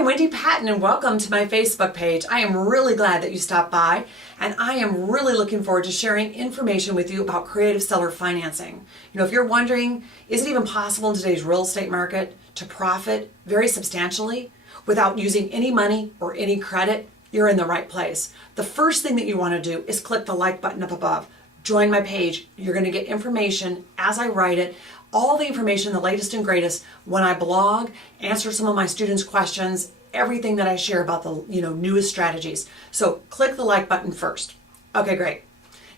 Hi, Wendy Patton, and welcome to my Facebook page. I am really glad that you stopped by, and I am really looking forward to sharing information with you about creative seller financing. If you're wondering, is it even possible in today's real estate market to profit very substantially without using any money or any credit? You're in the right place. The first thing that you want to do is click the like button up above. Join my page. You're going to get information as I write it, all the information, the latest and greatest, when I blog, answer some of my students' questions, everything that I share about the newest strategies. So click the like button first. Okay, great.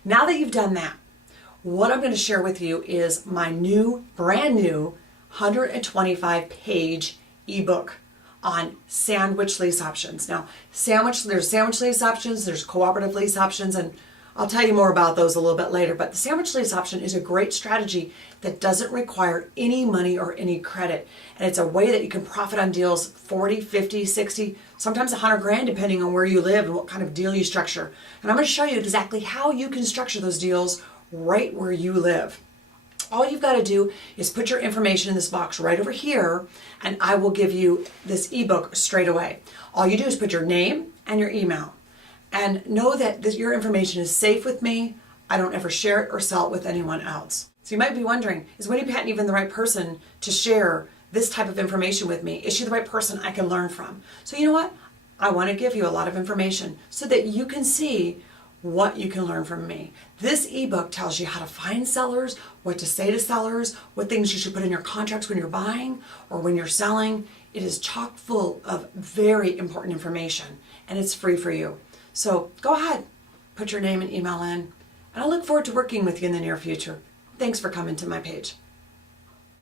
Now that you've done that, what I'm going to share with you is my brand new 125-page ebook on sandwich lease options. Now, there's sandwich lease options, there's cooperative lease options, and I'll tell you more about those a little bit later, but the sandwich lease option is a great strategy that doesn't require any money or any credit. And it's a way that you can profit on deals 40, 50, 60, sometimes 100 grand, depending on where you live and what kind of deal you structure. And I'm going to show you exactly how you can structure those deals right where you live. All you've got to do is put your information in this box right over here, and I will give you this ebook straight away. All you do is put your name and your email. And know that your information is safe with me. I don't ever share it or sell it with anyone else. So you might be wondering, is Wendy Patton even the right person to share this type of information with me? Is she the right person I can learn from? So you know what? I want to give you a lot of information so that you can see what you can learn from me. This ebook tells you how to find sellers, what to say to sellers, what things you should put in your contracts when you're buying or when you're selling. It is chock full of very important information, and it's free for you. So go ahead, put your name and email in, and I look forward to working with you in the near future. Thanks for coming to my page.